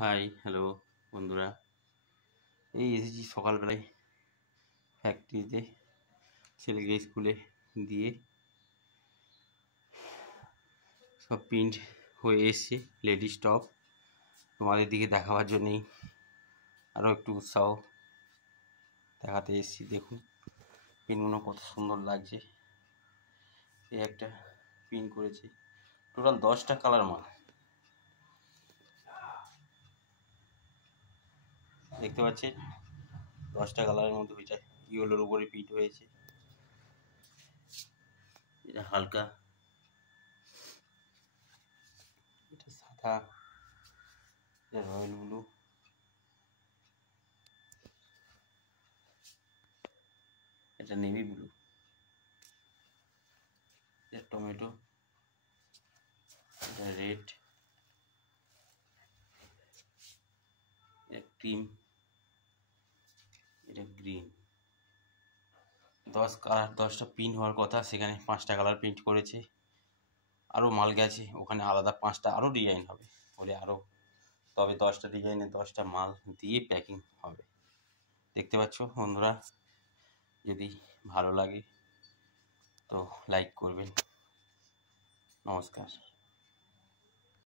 Hi hello বন্ধুরা, এই এসেছি সকালবেলায় ফ্যাক্টরিতে ছেলেকে স্কুলে দিয়ে সব প্রিন্ট হয়ে এসছে লেডিস টপ। তোমাদের দিকে দেখাবার জন্যেই আরও একটু উৎসাহ দেখাতে এসেছি। দেখুন প্রিন্টগুলো কত সুন্দর লাগছে। এই একটা প্রিন্ট করেছে, টোটাল 10টা কালার মাল। দেখতে পাচ্ছেন 10টা কালারের মধ্যে ওইটা ইয়েলোর উপরে প্রিন্ট হয়েছে। এটা হালকা, এটা সাদা, এটা রয়্যাল ব্লু, এটা নেভি ব্লু, এটা টমেটো, এটা রেড, এটা ক্রিম, এটা গ্রিন। 10টা প্রিন্ট হওয়ার কথা, সেখানে 5টা কালার প্রিন্ট করেছে। আরও মাল গেছে, ওখানে আলাদা 5টা আরও ডিজাইন হবে বলে আরও, তবে 10টা ডিজাইনে 10টা মাল দিয়ে প্যাকিং হবে। দেখতে পাচ্ছ বন্ধুরা, যদি ভালো লাগে তো লাইক করবেন। নমস্কার।